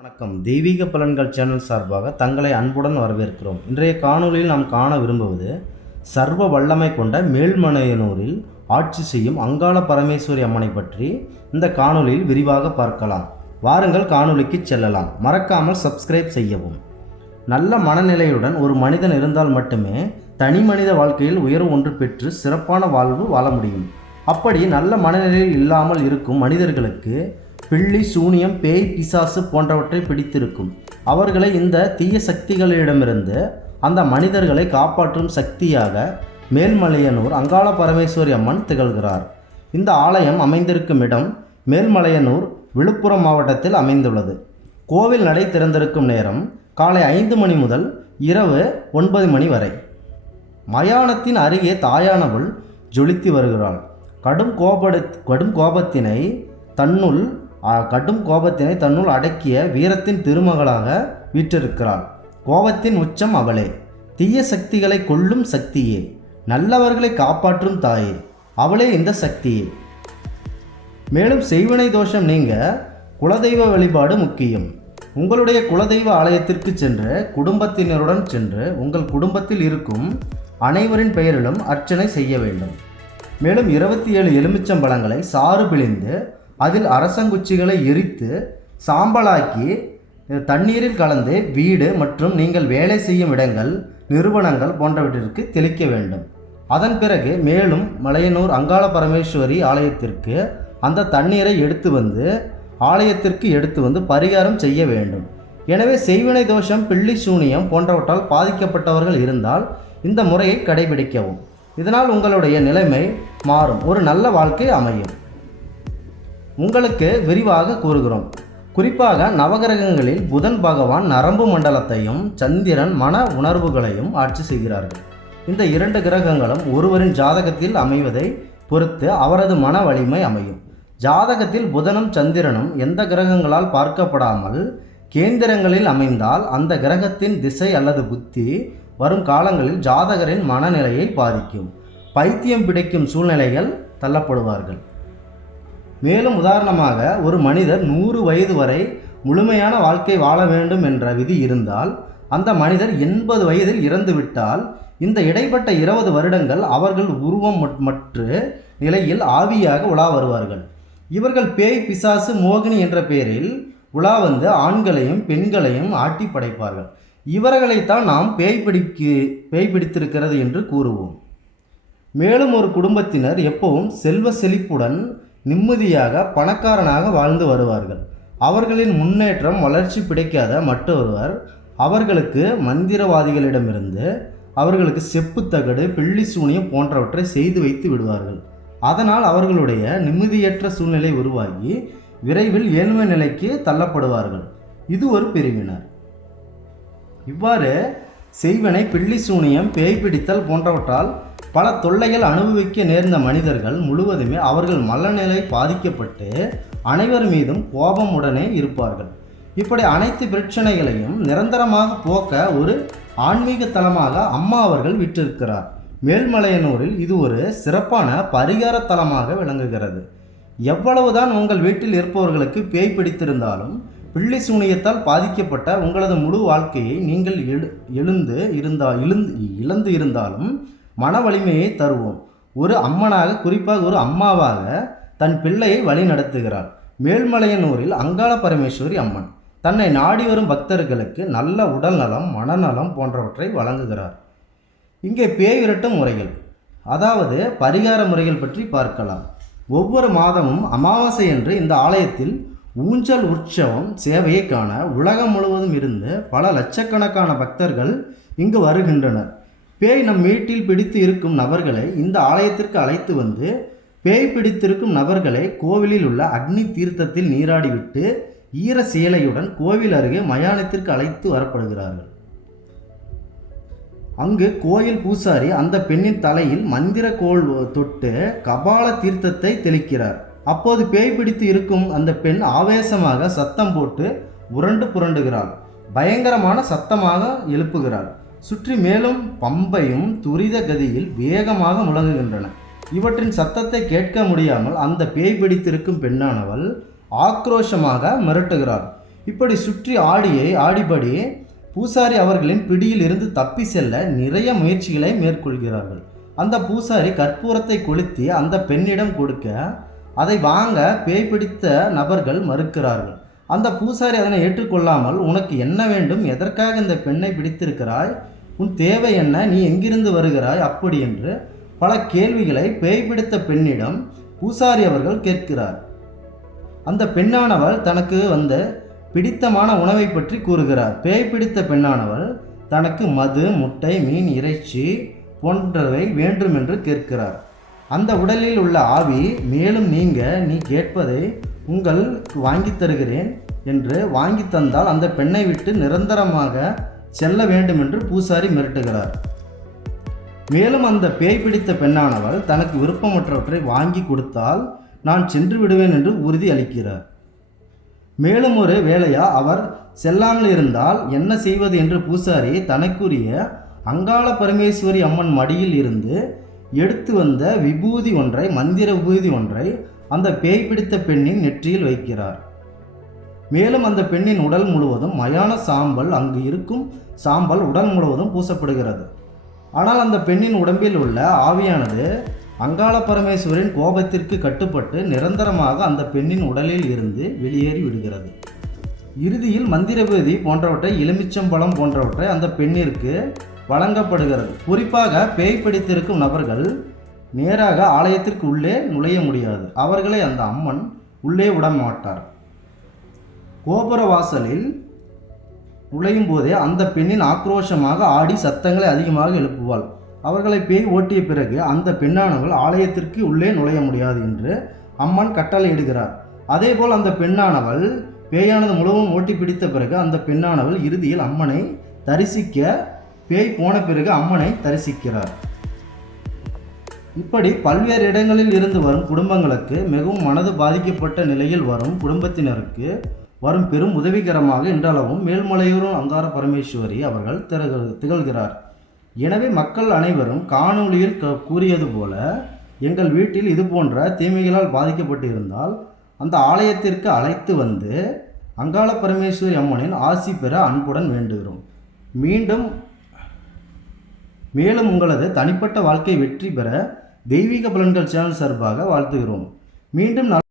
வணக்கம். தெய்வீக பலன்கள் சேனல் சார்பாக தங்களை அன்புடன் வரவேற்கிறோம். இன்றைய காணொலியில் நாம் காண விரும்புவது சர்வ வல்லமை கொண்ட மேல்மனையனூரில் ஆட்சி செய்யும் அங்காள பரமேஸ்வரி அம்மனை பற்றி இந்த காணொலியில் விரிவாக பார்க்கலாம். வாருங்கள் காணொலிக்கு செல்லலாம். மறக்காமல் சப்ஸ்கிரைப் செய்யவும். நல்ல மனநிலையுடன் ஒரு மனிதன் இருந்தால் மட்டுமே தனி மனித வாழ்க்கையில் உயர்வு ஒன்று பெற்று சிறப்பான வாழ்வு வாழ முடியும். அப்படி நல்ல மனநிலையில் இல்லாமல் இருக்கும் மனிதர்களுக்கு பிள்ளி சூனியம் பேய் பிசாசு போன்றவற்றை பிடித்திருக்கும். அவர்களை இந்த தீய சக்திகளிடமிருந்து அந்த மனிதர்களை காப்பாற்றும் சக்தியாக மேல்மலையனூர் அங்காள பரமேஸ்வரி அம்மன் திகழ்கிறார். இந்த ஆலயம் அமைந்திருக்கும் இடம் மேல்மலையனூர் விழுப்புரம் மாவட்டத்தில் அமைந்துள்ளது. கோவில் நடை திறந்திருக்கும் நேரம் காலை ஐந்து மணி முதல் இரவு ஒன்பது மணி வரை. மயானத்தின் அருகே தாயானவள் ஜொலித்து வருகிறாள். கடும் கோபடு கடும் கோபத்தினை தன்னுள் கடும் கோபத்தினை தன்னுள் அடக்கிய வீரத்தின் திருமகளாக வீற்றிருக்கிறாள். கோபத்தின் உச்சம் அவளே. தீய சக்திகளை கொல்லும் சக்தியே. நல்லவர்களை காப்பாற்றும் தாயே. அவளே இந்த சக்தியே. மேலும் செய்வினை தோஷம் நீங்க குலதெய்வ வழிபாடு முக்கியம். உங்களுடைய குலதெய்வ ஆலயத்திற்கு சென்று குடும்பத்தினருடன் சென்று உங்கள் குடும்பத்தில் இருக்கும் அனைவரின் பெயரிலும் அர்ச்சனை செய்ய வேண்டும். மேலும் இருபத்தி ஏழு எலுமிச்சம்பழங்களை சாறு பிழிந்து அதில் அரசங்குச்சிகளை எரித்து சாம்பலாக்கி தண்ணீரில் கலந்து வீடு மற்றும் நீங்கள் வேலை செய்யும் இடங்கள் நிறுவனங்கள் போன்றவற்றிற்கு தெளிக்க வேண்டும். அதன் பிறகு மேலும் மலையனூர் அங்காள பரமேஸ்வரி ஆலயத்திற்கு அந்த தண்ணீரை எடுத்து வந்து ஆலயத்திற்கு எடுத்து வந்து பரிகாரம் செய்ய வேண்டும். எனவே செய்வினை தோஷம் பிள்ளி சூனியம் போன்றவற்றால் பாதிக்கப்பட்டவர்கள் இருந்தால் இந்த முறையை கடைபிடிக்கவும். இதனால் உங்களுடைய நிலைமை மாறும். ஒரு நல்ல வாழ்க்கை அமையும். உங்களுக்கு விரிவாக கூறுகிறோம். குறிப்பாக நவகிரகங்களில் புதன் பகவான் நரம்பு மண்டலத்தையும் சந்திரன் மன உணர்வுகளையும் ஆட்சி செய்கிறார்கள். இந்த இரண்டு கிரகங்களும் ஒருவரின் ஜாதகத்தில் அமைவதை பொறுத்து அவரது மன வலிமை அமையும். ஜாதகத்தில் புதனும் சந்திரனும் எந்த கிரகங்களால் பார்க்கப்படாமல் கேந்திரங்களில் அமைந்தால் அந்த கிரகத்தின் திசை அல்லது புத்தி வரும் காலங்களில் ஜாதகரின் மனநிலையை பாதிக்கும். பைத்தியம் பிடிக்கும் சூழ்நிலைகள் தள்ளப்படுவார்கள். மேலும் உதாரணமாக ஒரு மனிதர் நூறு வயது வரை முழுமையான வாழ்க்கை வாழ வேண்டும் என்ற விதி இருந்தால் அந்த மனிதர் எண்பது வயதில் இறந்துவிட்டால் இந்த இடைப்பட்ட இருபது வருடங்கள் அவர்கள் உருவம் மற்ற மற்று நிலையில் ஆவியாக உலா வருவார்கள். இவர்கள் பேய் பிசாசு மோகினி என்ற பெயரில் உலா வந்து ஆண்களையும் பெண்களையும் ஆட்டி படைப்பார்கள். இவர்களைத்தான் நாம் பேய் பிடிக்கு பேய் பிடித்திருக்கிறது என்று கூறுவோம். மேலும் ஒரு குடும்பத்தினர் எப்பவும் செல்வ செழிப்புடன் நிம்மதியாக பணக்காரனாக வாழ்ந்து வருவார்கள். அவர்களின் முன்னேற்றம் வளர்ச்சி பிடிக்காத மற்றொருவர் அவர்களுக்கு மந்திரவாதிகளிடமிருந்து அவர்களுக்கு செப்புத்தகடு பிள்ளி சூனியம் போன்றவற்றை செய்து வைத்து விடுவார்கள். அதனால் அவர்களுடைய நிம்மதியற்ற சூழ்நிலை உருவாகி விரைவில் ஏழ்மை நிலைக்கு தள்ளப்படுவார்கள். இது ஒரு பிரிவினர். இவ்வாறு செய்வனை பிள்ளி சூனியம் பேய் பிடித்தல் போன்றவற்றால் பல தொல்லைகள் அனுபவிக்க நேர்ந்த மனிதர்கள் முழுவதுமே அவர்கள் மலநிலை பாதிக்கப்பட்டு அனைவர் மீதும் கோபம் உடனே இருப்பார்கள். இப்படி அனைத்து பிரச்சனைகளையும் நிரந்தரமாக போக்க ஒரு ஆன்மீக தலமாக அம்மா அவர்கள் விட்டிருக்கிறார். மேல்மலையனூரில் இது ஒரு சிறப்பான பரிகார தலமாக விளங்குகிறது. எவ்வளவுதான் உங்கள் வீட்டில் இருப்பவர்களுக்கு பேய் பிடித்திருந்தாலும் பிள்ளை சூனியத்தால் பாதிக்கப்பட்ட உங்களது முழு வாழ்க்கையை நீங்கள் எழு எழுந்து இருந்தால் இழுந்து இழந்து இருந்தாலும் மன வலிமையை தருவோம். ஒரு அம்மனாக குறிப்பாக ஒரு அம்மாவாக தன் பிள்ளையை வழி நடத்துகிறார். மேல்மலையனூரில் அங்காள பரமேஸ்வரி அம்மன். தன்னை நாடி வரும் பக்தர்களுக்கு நல்ல உடல் நலம் மனநலம் போன்றவற்றை வழங்குகிறார். இங்கே பேய் விரட்டும் முறைகள். அதாவது பரிகார முறைகள் பற்றி பார்க்கலாம். ஒவ்வொரு மாதமும் அமாவாசை என்று இந்த ஆலயத்தில் ஊஞ்சல் உற்சவம் சேவையை காண உலகம் முழுவதும் இருந்து பல லட்சக்கணக்கான பக்தர்கள் இங்கு வருகின்றனர். பேய் நம் வீட்டில் பிடித்து இருக்கும் நபர்களை இந்த ஆலயத்திற்கு அழைத்து வந்து பேய் பிடித்திருக்கும் நபர்களை கோவிலில் உள்ள அக்னி தீர்த்தத்தில் நீராடிவிட்டு ஈர சேலையுடன் கோவில் அருகே மயானத்திற்கு அழைத்து வரப்படுகிறார்கள். அங்கு கோயில் பூசாரி அந்த பெண்ணின் தலையில் மந்திர கோல் தொட்டு கபால தீர்த்தத்தை தெளிக்கிறார். அப்போது பேய் பிடித்து இருக்கும் அந்த பெண் ஆவேசமாக சத்தம் போட்டு உருண்டு புரண்டுகிறாள். பயங்கரமான சத்தமாக எழுப்புகிறாள். சுற்றி மேலும் பம்பையும் துரித கதியில் வேகமாக முழங்குகின்றன. இவற்றின் சத்தத்தை கேட்க முடியாமல் அந்த பேய் பிடித்திருக்கும் பெண்ணானவள் ஆக்ரோஷமாக மிரட்டுகிறாள். இப்படி சுற்றி ஆடியை ஆடிபடி பூசாரி அவர்களின் பிடியில் இருந்து தப்பி செல்ல நிறைய முயற்சிகளை மேற்கொள்கிறார்கள். அந்த பூசாரி கற்பூரத்தை கொளுத்தி அந்த பெண்ணிடம் கொடுக்க அதை வாங்க பேய் பிடித்த நபர்கள் மறுக்கிறார்கள். அந்த பூசாரி அதனை ஏற்றுக்கொள்ளாமல் உனக்கு என்ன வேண்டும்? எதற்காக இந்த பெண்ணை பிடித்திருக்கிறாய்? உன் தேவை என்ன? நீ எங்கிருந்து வருகிறாய்? அப்படி என்று பல கேள்விகளை பேய் பிடித்த பெண்ணிடம் பூசாரி அவர்கள் கேட்கிறார். அந்த பெண்ணானவள் தனக்கு வந்த பிடித்தமான உணவை பற்றி கூறுகிறார். பேய் பிடித்த பெண்ணானவள் தனக்கு மது முட்டை மீன் இறைச்சி போன்றவை வேண்டும் என்று கேட்கிறார். அந்த உடலில் உள்ள ஆவி மேலும் நீங்க நீ கேட்பதை உங்கள் வாங்கி தருகிறேன் என்று வாங்கி தந்தால் அந்த பெண்ணை விட்டு நிரந்தரமாக செல்ல வேண்டும் என்று பூசாரி மிரட்டுகிறார். மேலும் அந்த பேய் பிடித்த பெண்ணானவள் தனக்கு விருப்பமற்றவற்றை வாங்கி கொடுத்தால் நான் சென்று விடுவேன் என்று உறுதி அளிக்கிறார். மேலும் ஒரு வேளையா அவர் செல்லாமல் இருந்தால் என்ன செய்வது என்று பூசாரி தனக்குரிய அங்காள பரமேஸ்வரி அம்மன் மடியில் இருந்து எடுத்து வந்த விபூதி ஒன்றை மந்திர விபூதி ஒன்றை அந்த பேய் பிடித்த பெண்ணின் நெற்றியில் வைக்கிறார். மேலும் அந்த பெண்ணின் உடல் முழுவதும் மயான சாம்பல் அங்கு இருக்கும் சாம்பல் உடல் முழுவதும் பூசப்படுகிறது. ஆனால் அந்த பெண்ணின் உடம்பில் உள்ள ஆவியானது அங்காள பரமேஸ்வரின் கோபத்திற்கு கட்டுப்பட்டு நிரந்தரமாக அந்த பெண்ணின் உடலில் இருந்து வெளியேறி விடுகிறது. இறுதியில் மந்திரபேதி போன்றவற்றை எலுமிச்சம்பழம் போன்றவற்றை அந்த பெண்ணிற்கு வழங்கப்படுகிறது. குறிப்பாக பேய் பிடித்திருக்கும் நபர்கள் நேராக ஆலயத்திற்கு உள்ளே நுழைய முடியாது. அவர்களை அந்த அம்மன் உள்ளே விட மாட்டார் கோபுர வாசலில் நுழையும் போதே அந்த பெண்ணின் ஆக்ரோஷமாக ஆடி சத்தங்களை அதிகமாக எழுப்புவாள். அவர்களை பேய் ஓட்டிய பிறகு அந்த பெண்ணானவள் ஆலயத்திற்கு உள்ளே நுழைய முடியாது என்று அம்மன் கட்டளையிடுகிறார். அதேபோல் அந்த பெண்ணானவள் பேயானது முழுவதும் ஓட்டி பிடித்த பிறகு அந்த பெண்ணானவள் இறுதியில் அம்மனை தரிசிக்க பேய் போன பிறகு அம்மனை தரிசிக்கிறார். இப்படி பல்வேறு இடங்களில் இருந்து வரும் குடும்பங்களுக்கு மிகவும் மனது பாதிக்கப்பட்ட நிலையில் வரும் குடும்பத்தினருக்கு வரும் பெரும் உதவிகரமாக இன்றளவும் மேல்மலையூரும் அங்கார பரமேஸ்வரி அவர்கள் திகழ்கிறார். எனவே மக்கள் அனைவரும் காணொளியில் கூறியது போல எங்கள் வீட்டில் இது போன்ற தீமைகளால் பாதிக்கப்பட்டு இருந்தால் அந்த ஆலயத்திற்கு அழைத்து வந்து அங்காள பரமேஸ்வரி அம்மனின் ஆசி பெற அன்புடன் வேண்டுகிறோம். மீண்டும் மேலும் உங்களது தனிப்பட்ட வாழ்க்கை வெற்றி பெற தெய்வீக பலன்கள் சேனல் சார்பாக வாழ்த்துகிறோம். மீண்டும் நான்